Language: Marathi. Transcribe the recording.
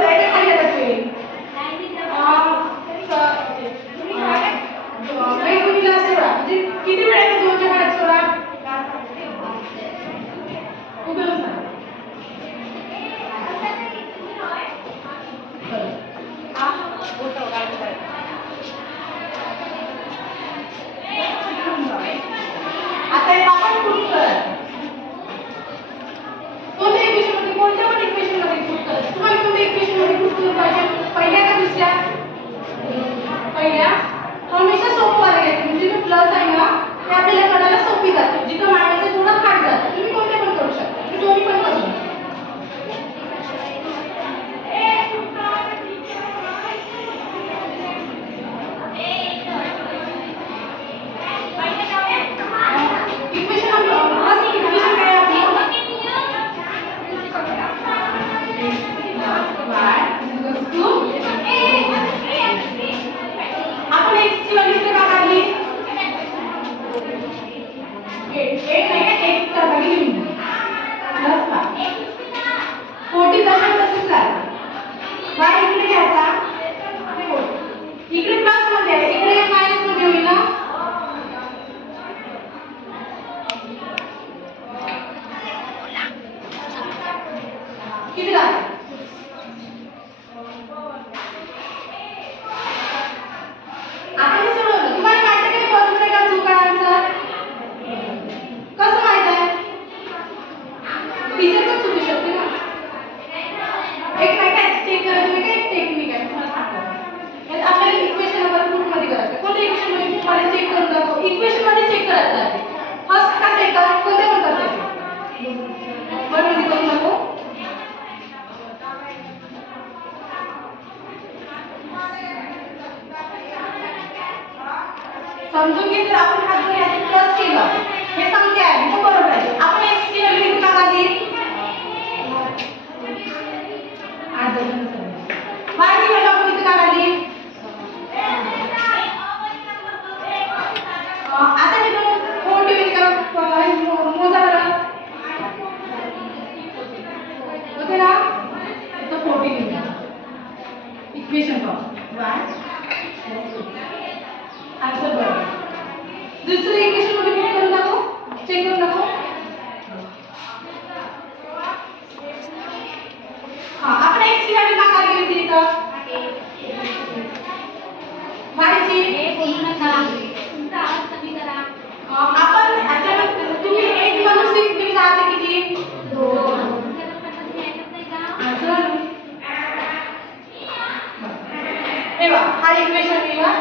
होता है खाली रखते किती वेळ आहे दोनच्या काळात सोडा उभे होऊन सांगा आता हे आपण प्रूफ करा कोणत्या इक्वेशन मध्ये कोणत्या पण इक्वेशन मध्ये प्रूफ करा तुम्हाला कोणत्या इक्वेशन मध्ये प्रूफ करून पाहिजे पहिल्या का दुसऱ्या पहिल्या हमेशा सोपं वाला घ्यायचं म्हणजे जो प्लस आहे ना ते आपल्याला करायला सोपी जाते जिथं मांडायचं थोडं हार्ड जातं तुम्ही कोणते पण करू शकता तुम्ही दोन्ही पण करू शकता समजून घे जर आपण हा जर यात प्लस केलं हे संख्या आहे तो बरोबर आहे आपण x ची व्हॅल्यू किती टाकावी 8 दशमलव y ची व्हॅल्यू आपण किती टाकावी आता हे दोन कोणती व्हॅल्यू मोजा बरं होते ना तो 14 इक्वेशन y आंसर बरोबर दुसरे इक्वेशन मध्ये फिट करून दाखव चेक करून दाखव हां आपण x ची व्हॅल्यू काय केली होती इथं y ची हे बोलू नका तुमचा आवाज कमी करा आपण आता तुम्ही 1 म्हणून सिम्पली जाते किती 2 आंसर हे बघा हा इक्वेशन लिहा